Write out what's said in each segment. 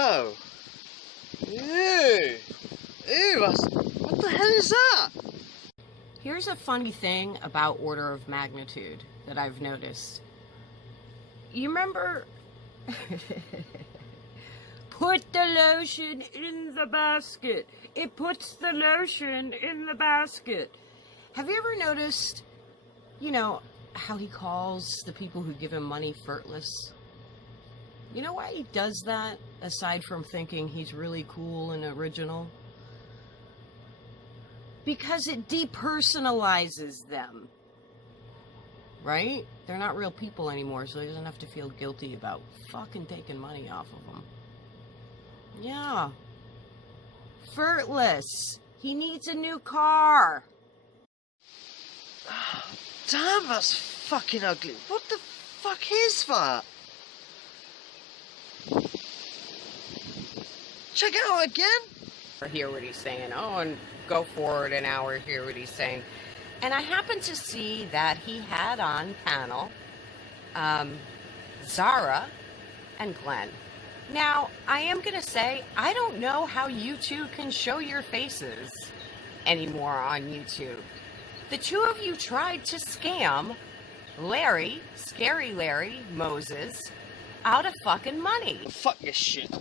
Oh. Ew. Ew, what the hell is that? Here's a funny thing about order of magnitude that I've noticed. You remember... Put the lotion in the basket. It puts the lotion in the basket. Have you ever noticed, you know, how he calls the people who give him money furtless? You know why he does that, aside from thinking he's really cool and original? Because it depersonalizes them. Right? They're not real people anymore, so he doesn't have to feel guilty about fucking taking money off of them. Yeah. Furtless. He needs a new car. Damn, that's fucking ugly. What the fuck is that? Check it out again. Hear what he's saying. Oh, and go forward an hour, hear what he's saying. And I happened to see that he had on panel Zara and Glenn. Now, I am going to say, I don't know how you two can show your faces anymore on YouTube. The two of you tried to scam Larry, Scary Larry Moses, out of fucking money. Fuck your shit.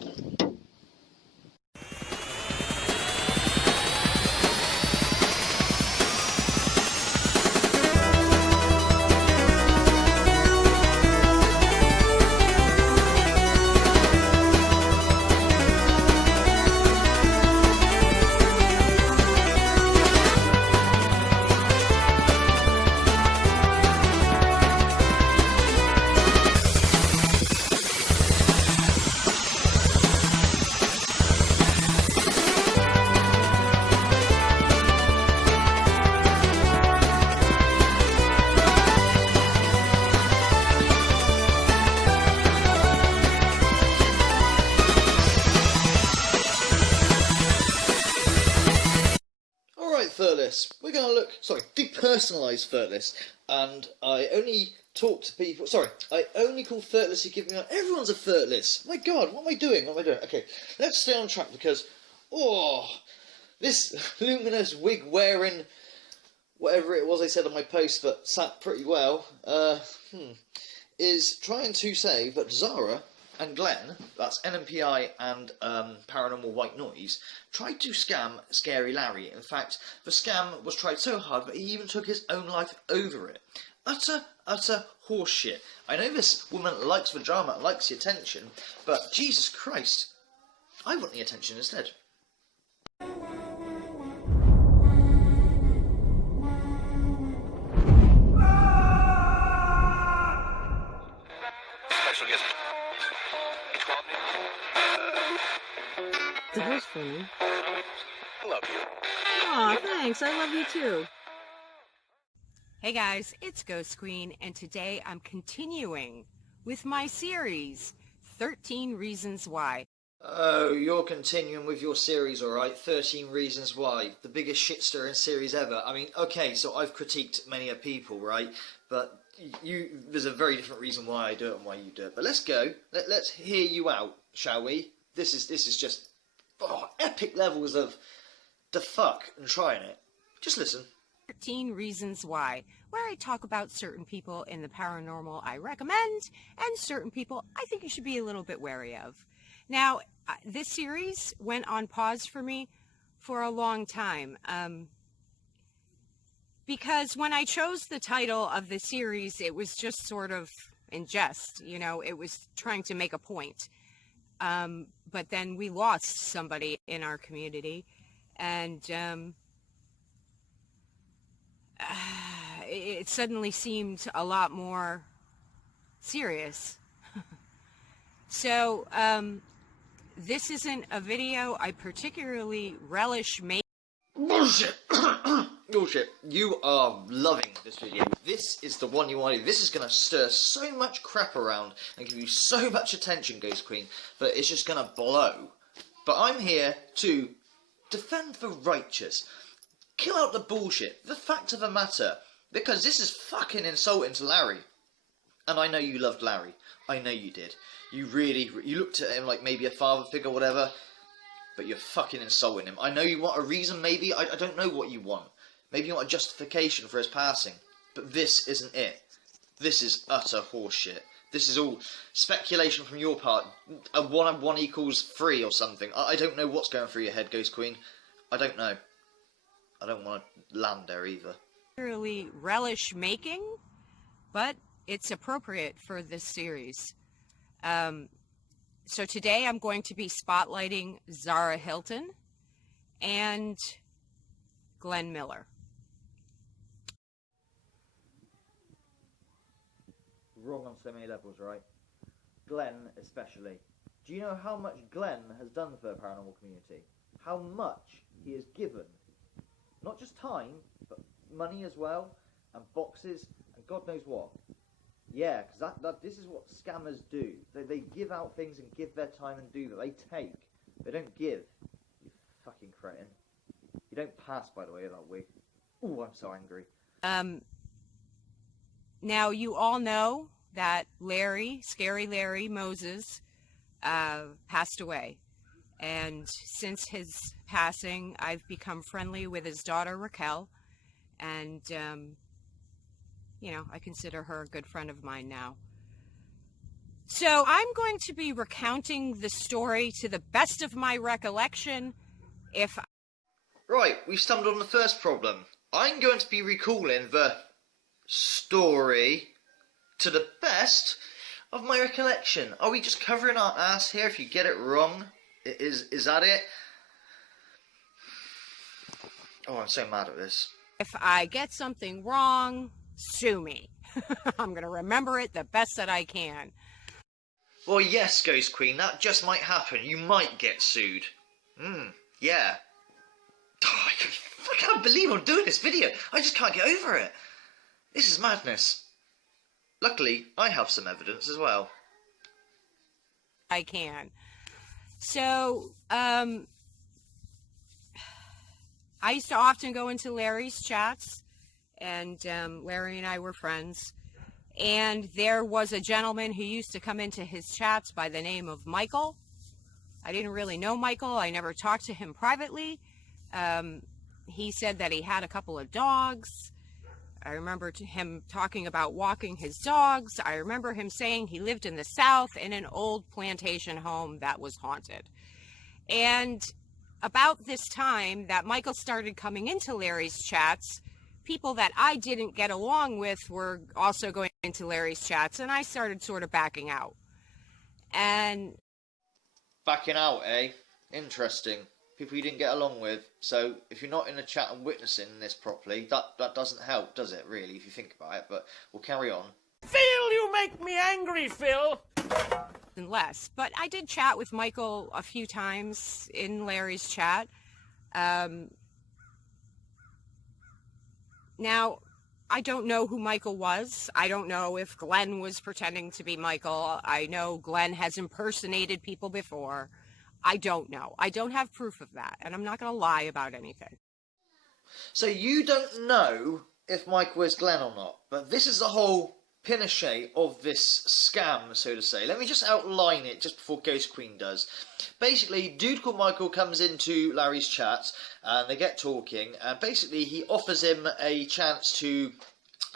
Furtless. We're going to look, depersonalise Furtless, and I only talk to people, I only call Furtless who give me out. Everyone's a Furtless. My God, what am I doing? Okay, let's stay on track because, this luminous wig wearing, whatever it was I said on my post that sat pretty well, is trying to say that Zara and Glenn, that's Nnpi and Paranormal White Noise, tried to scam Scary Larry. In fact, the scam was tried so hard that he even took his own life over it. Utter horseshit. I know this woman likes the drama and likes the attention, but Jesus Christ, I want the attention instead. That was funny. I love you. Aw, thanks. I love you too. Hey guys, it's Ghost Queen, and today I'm continuing with my series, 13 Reasons Why. Oh, you're continuing with your series, alright? 13 Reasons Why. The biggest shit-stirring series ever. I mean, okay, so I've critiqued many people, right? But there's a very different reason why I do it and why you do it. But let's go. Let's hear you out, shall we? This is just epic levels of the fuck and trying it. Just listen. 13 Reasons Why, where I talk about certain people in the paranormal I recommend and certain people I think you should be a little bit wary of. Now, this series went on pause for me for a long time because when I chose the title of the series, it was just sort of in jest, you know, it was trying to make a point. But then we lost somebody in our community, and it suddenly seemed a lot more serious. So, this isn't a video I particularly relish making. Bullshit! Bullshit. You are loving this video. This is the one you want to do. This is going to stir so much crap around and give you so much attention, Ghost Queen, that it's just going to blow. But I'm here to defend the righteous. Kill out the bullshit. The fact of the matter. Because this is fucking insulting to Larry. And I know you loved Larry. I know you did. You looked at him like maybe a father figure or whatever, but you're fucking insulting him. I know you want a reason, maybe. I don't know what you want. Maybe you want a justification for his passing. But this isn't it. This is utter horseshit. This is all speculation from your part. A 1 and 1 equals 3 or something. I don't know what's going through your head, Ghost Queen. I don't know. I don't want to land there either. Really relish making, but it's appropriate for this series. So today I'm going to be spotlighting Zara Hilton and Glenn Miller. Wrong on so many levels, right? Glenn especially. Do you know how much Glenn has done for the paranormal community? How much he has given? Not just time, but money as well, and boxes, and God knows what. Yeah, because this is what scammers do. They give out things and give their time and do that. They take. They don't give. You fucking cretin. You don't pass, by the way, that wig. Ooh, I'm so angry. Now, you all know that Scary Larry Moses, passed away. And since his passing, I've become friendly with his daughter, Raquel. And, I consider her a good friend of mine now. So I'm going to be recounting the story to the best of my recollection. Right, we've stumbled on the first problem. I'm going to be recalling the story to the best of my recollection. Are we just covering our ass here if you get it wrong? Is that it? Oh, I'm so mad at this. If I get something wrong, sue me. I'm going to remember it the best that I can. Well, yes, Ghost Queen, that just might happen. You might get sued. Yeah. Oh, I can't believe I'm doing this video. I just can't get over it. This is madness. Luckily, I have some evidence as well. I can. So, I used to often go into Larry's chats, and Larry and I were friends. And there was a gentleman who used to come into his chats by the name of Michael. I didn't really know Michael. I never talked to him privately. He said that he had a couple of dogs. I remember him talking about walking his dogs. I remember him saying he lived in the South in an old plantation home that was haunted. And about this time that Michael started coming into Larry's chats, people that I didn't get along with were also going into Larry's chats, and I started sort of backing out. And backing out, eh? Interesting. People you didn't get along with. So if you're not in a chat and witnessing this properly, that doesn't help, does it, really, if you think about it? But we'll carry on. Phil, you make me angry, Phil. and less. But I did chat with Michael a few times in Larry's chat. Now, I don't know who Michael was. I don't know if Glenn was pretending to be Michael. I know Glenn has impersonated people before. I don't know. I don't have proof of that, and I'm not going to lie about anything. So you don't know if Michael is Glenn or not, but this is the whole pinochet of this scam, so to say. Let me just outline it just before Ghost Queen does. Basically, dude called Michael comes into Larry's chat, and they get talking, and basically he offers him a chance to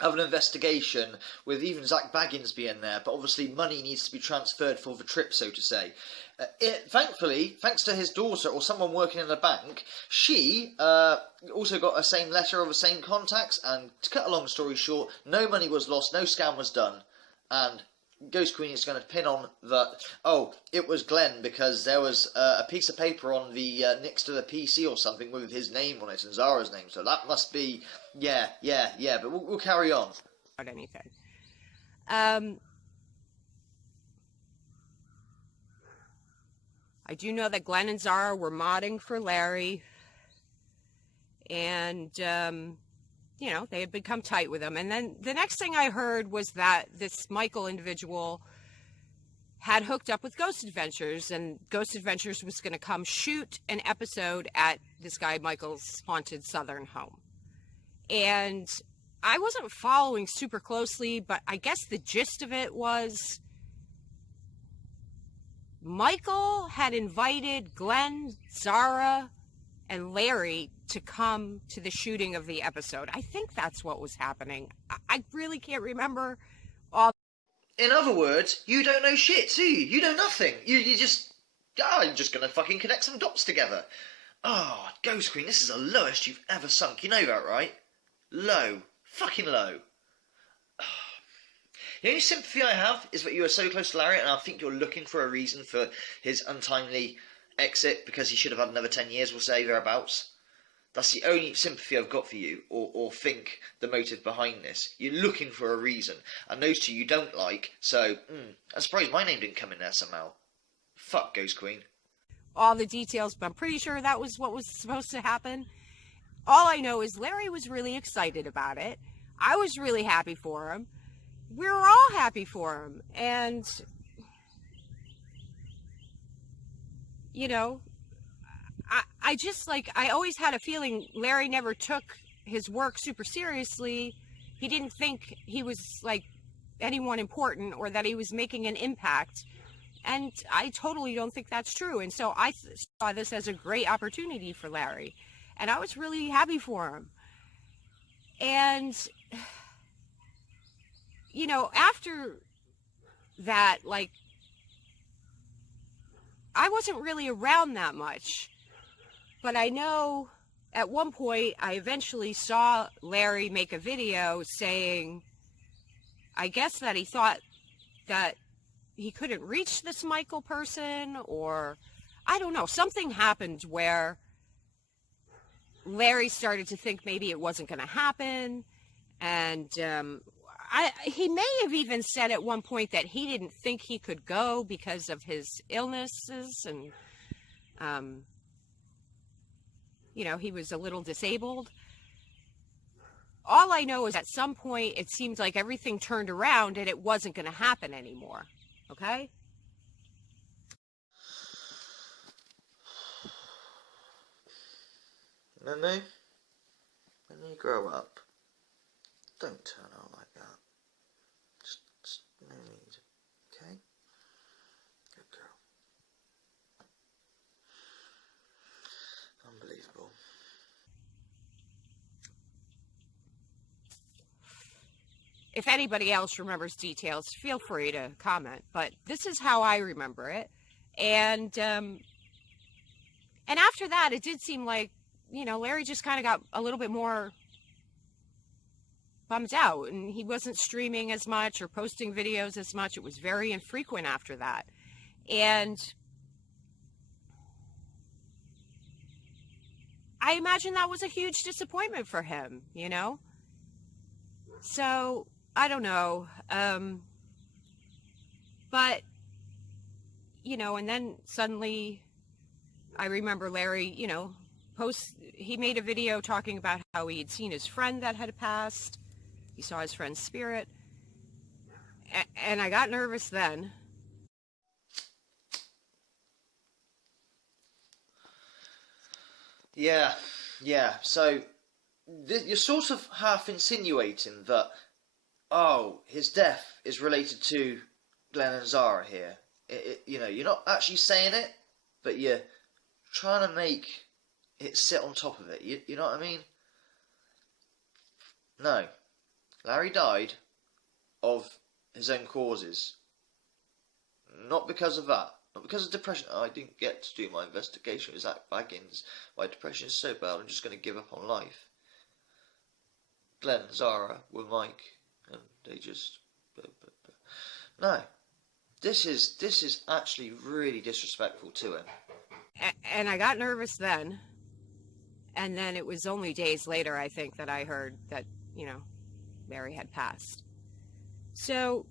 have an investigation with even Zach Baggins being there, but obviously money needs to be transferred for the trip, so to say. Thankfully, thanks to his daughter or someone working in a bank, she also got a same letter of the same contacts, and to cut a long story short, no money was lost, no scam was done, and Ghost Queen is going to pin on that, oh, it was Glenn, because there was a piece of paper on the next to the PC or something with his name on it and Zara's name, so that must be, yeah, but we'll carry on. About anything. I do know that Glenn and Zara were modding for Larry, and, you know, they had become tight with him. And then the next thing I heard was that this Michael individual had hooked up with Ghost Adventures, and Ghost Adventures was going to come shoot an episode at this guy Michael's haunted southern home. And I wasn't following super closely, but I guess the gist of it was Michael had invited Glenn, Zara, and Larry to come to the shooting of the episode. I think that's what was happening. I really can't remember all. In other words, you don't know shit, do you? You know nothing. You're just gonna fucking connect some dots together. Oh, Ghost Queen, this is the lowest you've ever sunk. You know that, right? Low. Fucking low. The only sympathy I have is that you are so close to Larry, and I think you're looking for a reason for his untimely exit, because he should have had another 10 years, we'll say, thereabouts. That's the only sympathy I've got for you, or think the motive behind this. You're looking for a reason, and those two you don't like, so, I'm surprised my name didn't come in there somehow. Fuck Ghost Queen. All the details, but I'm pretty sure that was what was supposed to happen. All I know is Larry was really excited about it. I was really happy for him. We were all happy for him. And, you know, I just, like, I always had a feeling Larry never took his work super seriously. He didn't think he was, like, anyone important or that he was making an impact. And I totally don't think that's true. And so I saw this as a great opportunity for Larry. And I was really happy for him. And, you know, after that, like, I wasn't really around that much. But I know at one point I eventually saw Larry make a video saying, I guess that he thought that he couldn't reach this Michael person, or I don't know, something happened where Larry started to think maybe it wasn't going to happen. And he may have even said at one point that he didn't think he could go because of his illnesses, and you know, he was a little disabled. All I know is at some point it seemed like everything turned around and it wasn't going to happen anymore. Okay? Nnpi, when you grow up, don't turn out like that. Just no need. Okay? Good girl. Unbelievable. If anybody else remembers details, feel free to comment. But this is how I remember it. And after that, it did seem like, you know, Larry just kind of got a little bit more bummed out, and he wasn't streaming as much or posting videos as much. It was very infrequent after that. And I imagine that was a huge disappointment for him, you know? So, I don't know. But, you know, and then suddenly I remember Larry, you know, he made a video talking about how he had seen his friend that had passed. He saw his friend's spirit. And I got nervous then. Yeah. So, you're sort of half insinuating that, his death is related to Glenn and Zara here. You know, you're not actually saying it, but you're trying to make it sit on top of it. You know what I mean? No. Larry died of his own causes. Not because of that. Not because of depression. I didn't get to do my investigation with Zach Baggins. My depression is so bad, I'm just going to give up on life. Glenn, Zara, were Mike, and they just... No. This is actually really disrespectful to him. And I got nervous then. And then it was only days later, I think, that I heard that, you know, Larry had passed. So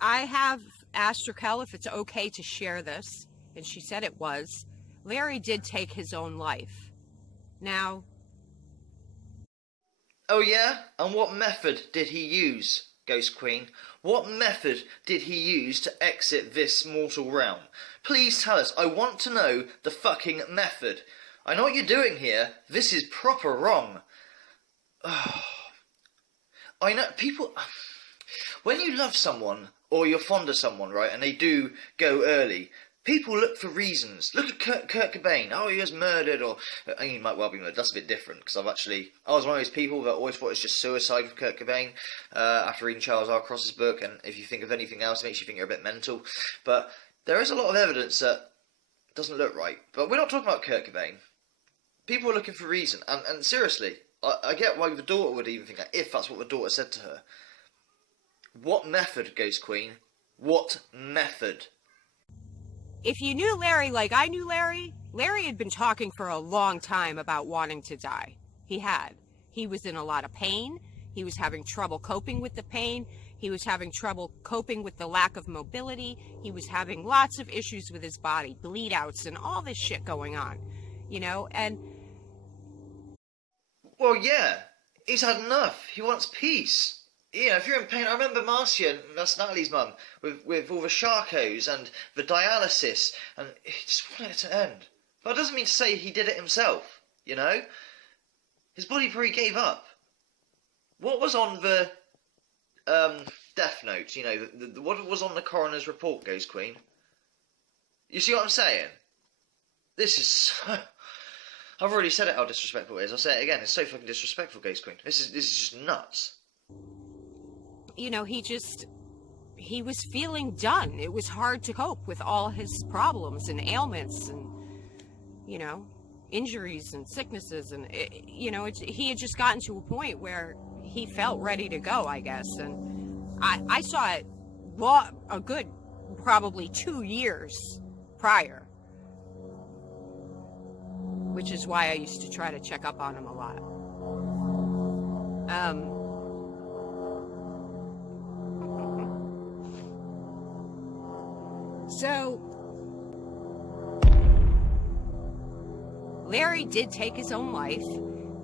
I have asked Raquel if it's okay to share this, and she said it was. Larry did take his own life. Now... Oh yeah? And what method did he use, Ghost Queen? What method did he use to exit this mortal realm? Please tell us. I want to know the fucking method. I know what you're doing here. This is proper wrong. I know people. When you love someone or you're fond of someone, right, and they do go early, people look for reasons. Look at Kurt Cobain. Oh, he was murdered, or he might well be murdered. That's a bit different because I was one of those people that always thought it was just suicide with Kurt Cobain after reading Charles R. Cross's book. And if you think of anything else, it makes you think you're a bit mental. But there is a lot of evidence that doesn't look right. But we're not talking about Kurt Cobain. People are looking for reason, and seriously, I get why the daughter would even think that if that's what the daughter said to her. What method, Ghost Queen? What method? If you knew Larry like I knew Larry, Larry had been talking for a long time about wanting to die. He had. He was in a lot of pain. He was having trouble coping with the pain. He was having trouble coping with the lack of mobility. He was having lots of issues with his body, bleed outs and all this shit going on, you know, and... Well, yeah. He's had enough. He wants peace. Yeah, if you're in pain, I remember Marcia, that's Natalie's mum, with all the Charcos and the dialysis, and he just wanted it to end. But it doesn't mean to say he did it himself, you know? His body probably gave up. What was on the death note, you know, what was on the coroner's report, Ghost Queen? You see what I'm saying? This is so... I've already said it how disrespectful it is. I'll say it again, it's so fucking disrespectful, Ghost Queen. This is just nuts. You know, he was feeling done. It was hard to cope with all his problems and ailments and, you know, injuries and sicknesses. And, he had just gotten to a point where he felt ready to go, I guess. And I saw it a good probably 2 years prior, which is why I used to try to check up on him a lot. So, Larry did take his own life,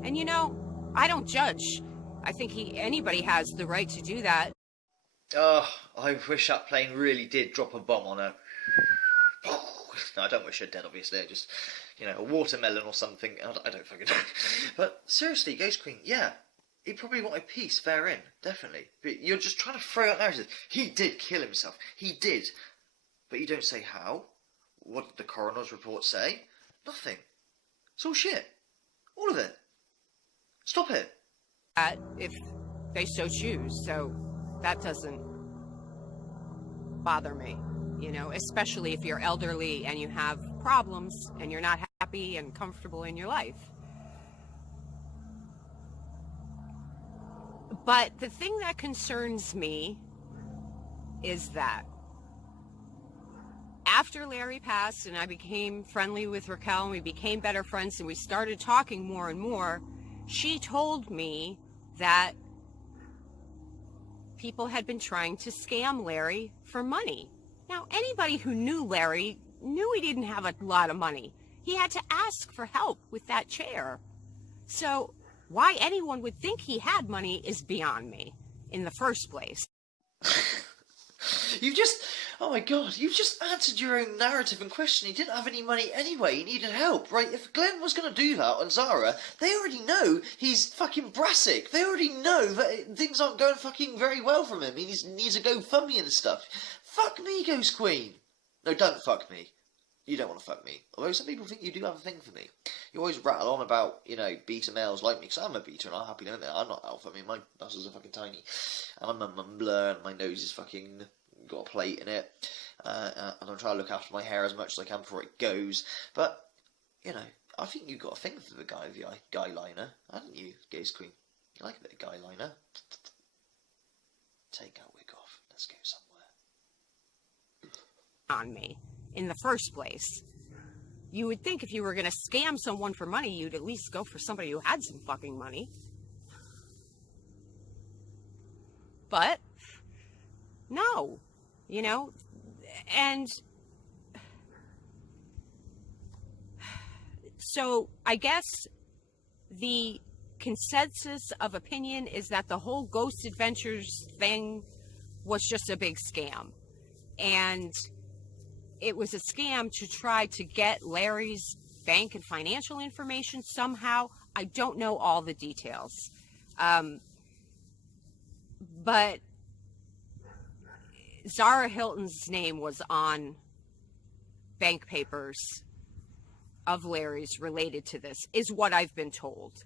and you know, I don't judge. I think anybody has the right to do that. Oh, I wish that plane really did drop a bomb on her. No, I don't wish her dead, obviously. I just, a watermelon or something. I don't fucking know. But seriously, Ghost Queen, yeah. He probably wanted peace therein, definitely. But you're just trying to throw out narratives. He did kill himself. He did. But you don't say how. What did the coroner's report say? Nothing. It's all shit. All of it. Stop it. If they so choose, so that doesn't bother me, especially if you're elderly and you have problems and you're not happy and comfortable in your life. But the thing that concerns me is that after Larry passed and I became friendly with Raquel and we became better friends and we started talking more and more, she told me that people had been trying to scam Larry for money. Now, anybody who knew Larry knew he didn't have a lot of money. He had to ask for help with that chair. So why anyone would think he had money is beyond me in the first place. Oh my god, you've just answered your own narrative and question. He didn't have any money anyway, he needed help, right? If Glenn was going to do that on Zara, they already know he's fucking brassic. They already know that things aren't going fucking very well from him. He needs a GoFundMe and stuff. Fuck me, Ghost Queen. No, don't fuck me. You don't want to fuck me. Although some people think you do have a thing for me. You always rattle on about, beta males like me, because I'm a beta and I'm happy to admit I'm not alpha. I mean, my muscles are fucking tiny. And I'm a mumbler and my nose is fucking got a plate in it. And I'm trying to look after my hair as much as I can before it goes. But, I think you've got a thing for the guy with the guy liner, haven't you, Ghost Queen? You like a bit of guy liner? Take that wig off. Let's go somewhere. On me in the first place. You would think if you were going to scam someone for money, you'd at least go for somebody who had some fucking money. But no, and so I guess the consensus of opinion is that the whole Ghost Adventures thing was just a big scam. And it was a scam to try to get Larry's bank and financial information somehow. I don't know all the details. But Zara Hilton's name was on bank papers of Larry's related to this, is what I've been told.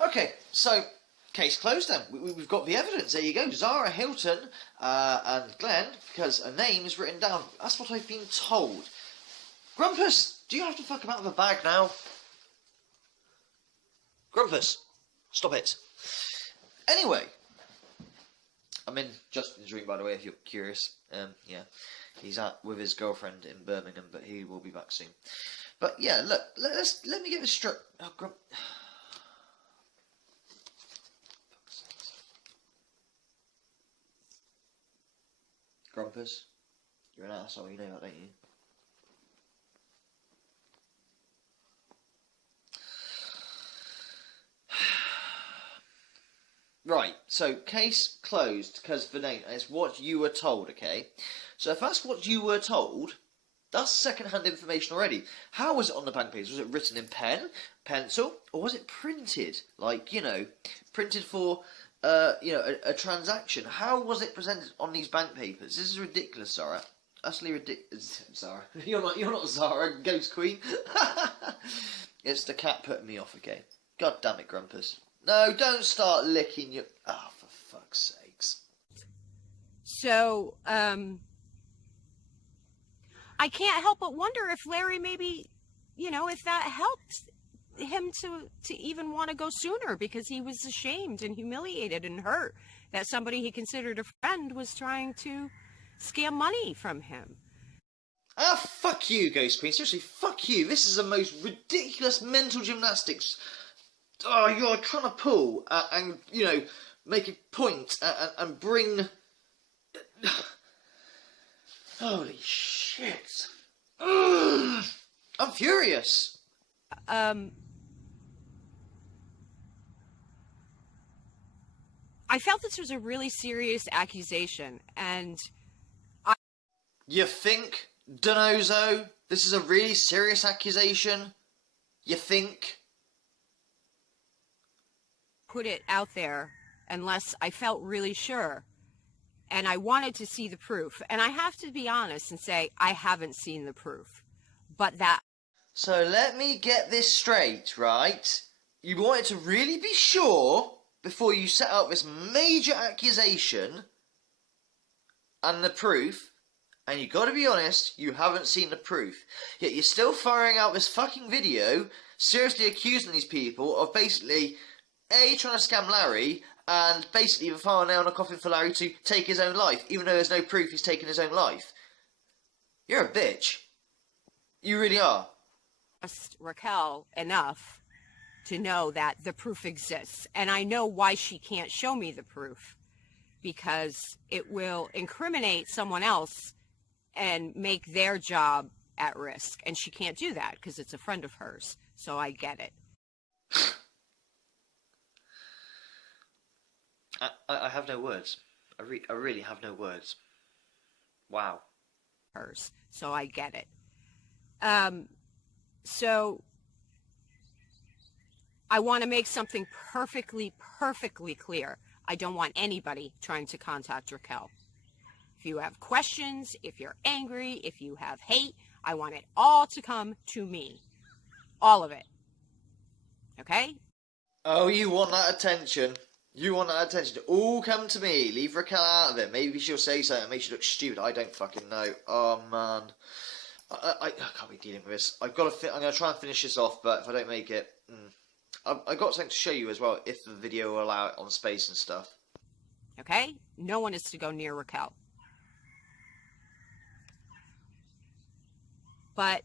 Okay, so case closed then. We've got the evidence. There you go. Zara Hilton and Glenn, because a name is written down. That's what I've been told. Grumpus, do you have to fuck him out of a bag now? Grumpus, stop it. Anyway, I'm in Justin's room, by the way, if you're curious. Yeah, he's out with his girlfriend in Birmingham, but he will be back soon. But yeah, look, let me get this straight. Oh, Grumpus, you're an asshole, you know that, don't you? Right, so case closed because the name is what you were told, okay? So if that's what you were told, that's second-hand information already. How was it on the bank page? Was it written in pen, pencil, or was it printed? Like, you know, printed for, a transaction. How was it presented on these bank papers? This is ridiculous, Zara. Utterly ridiculous. Zara. You're not Zara, Ghost Queen. It's the cat putting me off, okay? God damn it, Grumpus. No, don't start licking your... Oh, for fuck's sakes. So, I can't help but wonder if Larry maybe, if that helped him to even want to go sooner, because he was ashamed and humiliated and hurt that somebody he considered a friend was trying to scam money from him. Ah, fuck you, Ghost Queen. Seriously, fuck you. This is the most ridiculous mental gymnastics... Oh, you're trying to pull and, make a point and bring... Holy shit. I'm furious. I felt this was a really serious accusation, and You think, Donozo, this is a really serious accusation? You think? Put it out there unless I felt really sure, and I wanted to see the proof. And I have to be honest and say I haven't seen the proof, but that... So let me get this straight, right? You wanted to really be sure before you set out this major accusation and the proof, and you gotta be honest, you haven't seen the proof. Yet you're still firing out this fucking video, seriously accusing these people of basically... A, trying to scam Larry, and basically the final nail in a coffin for Larry to take his own life, even though there's no proof he's taken his own life. You're a bitch. You really are. Trust Raquel enough to know that the proof exists, and I know why she can't show me the proof, because it will incriminate someone else and make their job at risk, and she can't do that because it's a friend of hers, so I get it. I have no words. I really have no words. Wow. Hers, so I get it. So I want to make something perfectly clear. I don't want anybody trying to contact Raquel. If you have questions, if you're angry, if you have hate, I want it all to come to me. All of it. Okay? Oh, you want that attention. You want that attention to all come to me. Leave Raquel out of it. Maybe she'll say something that makes you look stupid. I don't fucking know. Oh, man. I can't be dealing with this. I'm going to try and finish this off, but if I don't make it... I've got something to show you as well, if the video will allow it on space and stuff. Okay? No one is to go near Raquel. But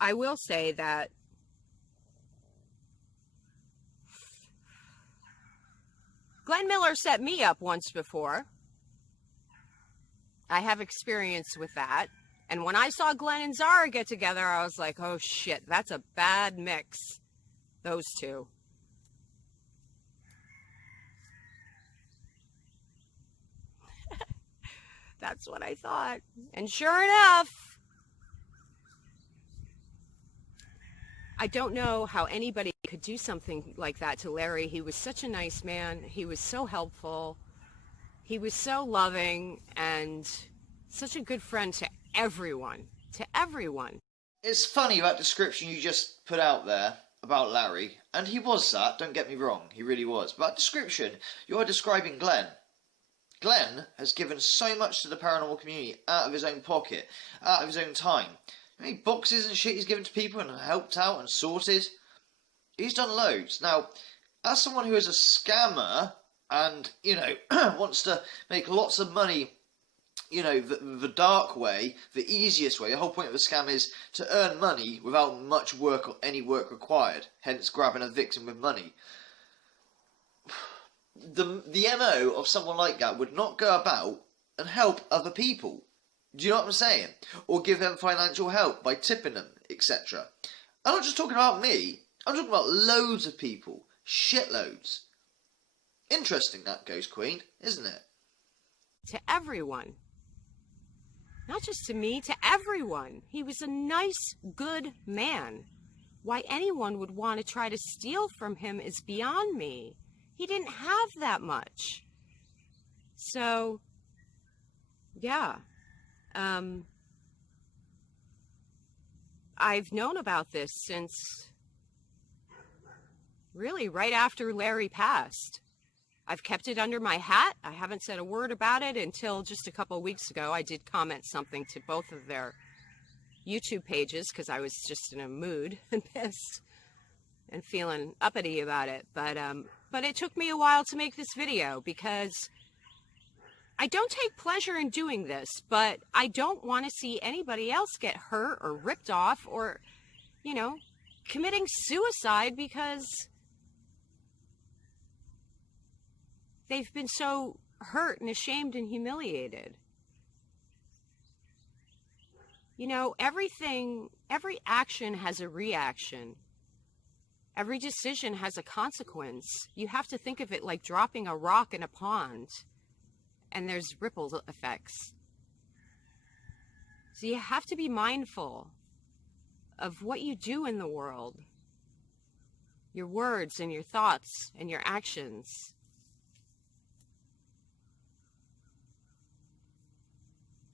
I will say that Glenn Miller set me up once before. I have experience with that. And when I saw Glenn and Zara get together, I was like, oh shit, that's a bad mix. Those two. That's what I thought. And sure enough, I don't know how anybody could could do something like that to Larry. He was such a nice man. He was so helpful. He was so loving and such a good friend to everyone. To everyone. It's funny that description you just put out there about Larry, and he was that, don't get me wrong, he really was. But that description, you're describing Glenn. Glenn has given so much to the paranormal community out of his own pocket, out of his own time. How many boxes and shit he's given to people and helped out and sorted? He's done loads. Now, as someone who is a scammer and, you know, wants to make lots of money, you know, the dark way, the easiest way, the whole point of a scam is to earn money without much work or any work required, hence grabbing a victim with money. The MO of someone like that would not go about and help other people. Do you know what I'm saying? Or give them financial help by tipping them, etc. I'm not just talking about me. I'm talking about loads of people. Shitloads. Interesting, that Ghost Queen, isn't it? To everyone. Not just to me, to everyone. He was a nice, good man. Why anyone would want to try to steal from him is beyond me. He didn't have that much. So, yeah. I've known about this since really right after Larry passed. I've kept it under my hat. I haven't said a word about it until just a couple of weeks ago. I did comment something to both of their YouTube pages because I was just in a mood and pissed and feeling uppity about it. But it took me a while to make this video because I don't take pleasure in doing this, but I don't want to see anybody else get hurt or ripped off or, you know, committing suicide because they've been so hurt and ashamed and humiliated. You know, every action has a reaction. Every decision has a consequence. You have to think of it like dropping a rock in a pond, and there's ripple effects. So you have to be mindful of what you do in the world, your words and your thoughts and your actions.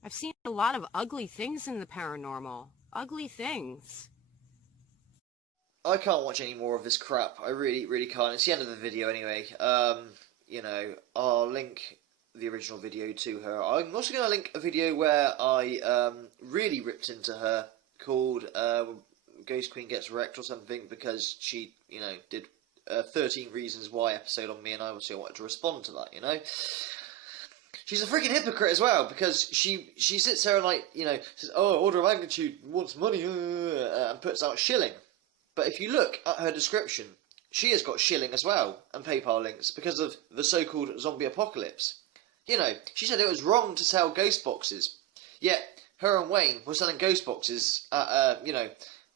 I've seen a lot of ugly things in the paranormal. Ugly things. I can't watch any more of this crap. I really, really can't. It's the end of the video anyway. You know, I'll link the original video to her. I'm also going to link a video where I really ripped into her called Ghost Queen Gets Wrecked or something because she, you know, did 13 Reasons Why episode on me and I obviously wanted to respond to that, you know. She's a freaking hypocrite as well because she sits there and, like, you know, says, oh, order of magnitude wants money and puts out shilling. But if you look at her description, she has got shilling as well and PayPal links because of the so-called zombie apocalypse. You know, she said it was wrong to sell ghost boxes, yet her and Wayne were selling ghost boxes at, you know,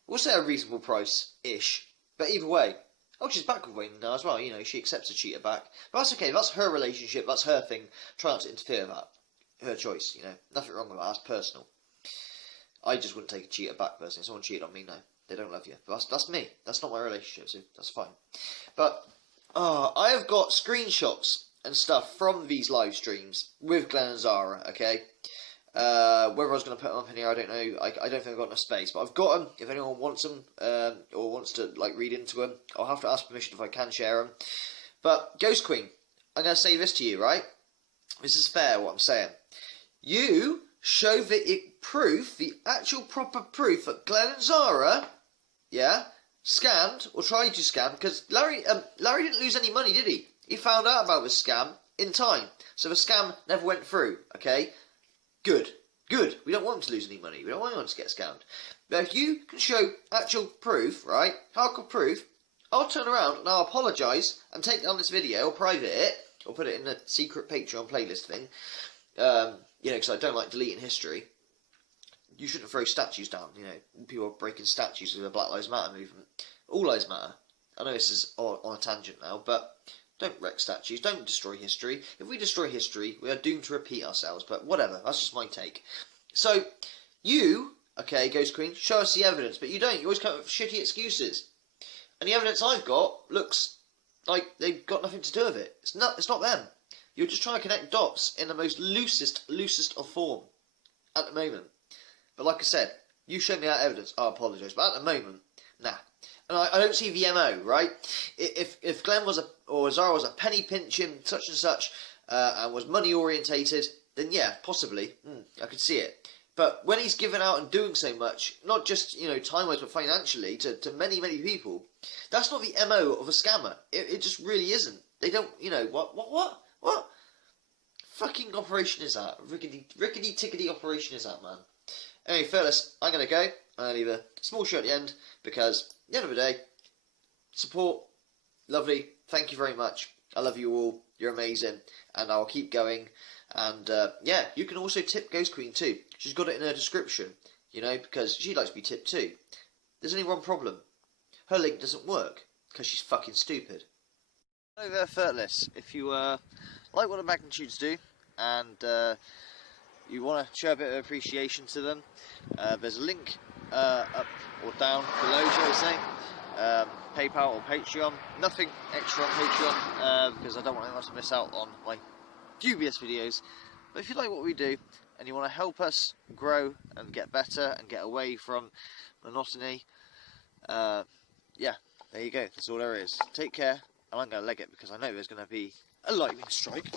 we'll say a reasonable price-ish. But either way, oh, she's back with Wayne now as well, you know, she accepts a cheater back. But that's okay, that's her relationship, that's her thing, try not to interfere with that. Her choice, you know, nothing wrong with that, that's personal. I just wouldn't take a cheater back personally, if someone cheated on me, no. They don't love you. But that's me. That's not my relationship, so that's fine. But I have got screenshots and stuff from these live streams with Glenn and Zara, okay? Whether I was going to put them up in here, I don't know. I don't think I've got enough space. But I've got them. If anyone wants them or wants to like read into them, I'll have to ask permission if I can share them. But Ghost Queen, I'm going to say this to you, right? This is fair, what I'm saying. You show the proof, the actual proper proof that Glenn and Zara, yeah, scammed or tried to scam, because Larry didn't lose any money, did he? He found out about this scam in time, so the scam never went through. Okay, good. We don't want him to lose any money. We don't want anyone to get scammed. But if you can show actual proof, right, hardcore proof, I'll turn around and I'll apologise and take down this video or private it or put it in a secret Patreon playlist thing. You know, because I don't like deleting history. You shouldn't throw statues down, you know. People are breaking statues with the Black Lives Matter movement. All lives matter. I know this is on a tangent now, but don't wreck statues. Don't destroy history. If we destroy history, we are doomed to repeat ourselves. But whatever, that's just my take. So, you, okay, Ghost Queen, show us the evidence, but you don't. You always come up with shitty excuses. And the evidence I've got looks like they've got nothing to do with it. It's not them. You're just trying to connect dots in the most loosest of form at the moment. But like I said, you showed me that evidence. I apologise, but at the moment, nah. And I don't see the MO, right? If Glenn or Zara was a penny pinching such and such and was money orientated, then yeah, possibly, I could see it. But when he's giving out and doing so much, not just time-wise but financially to many people, that's not the MO of a scammer. It just really isn't. They don't, what fucking operation is that? Rickety tickety operation is that, man? Anyway, fellas, I'm gonna go. I'm gonna leave a small show at the end because at the end of the day, support, lovely. Thank you very much. I love you all. You're amazing, and I'll keep going. And yeah, you can also tip Ghost Queen too. She's got it in her description, because she likes to be tipped too. There's only one problem. Her link doesn't work because she's fucking stupid. Hello there, Furtless. If you like what the Magnitudes do and you want to show a bit of appreciation to them, there's a link up or down below, shall we say. PayPal or Patreon. Nothing extra on Patreon because I don't want anyone to miss out on my dubious videos. But if you like what we do and you want to help us grow and get better and get away from monotony, yeah, there you go. That's all there is. Take care, and I'm going to leg it because I know there's going to be a lightning strike.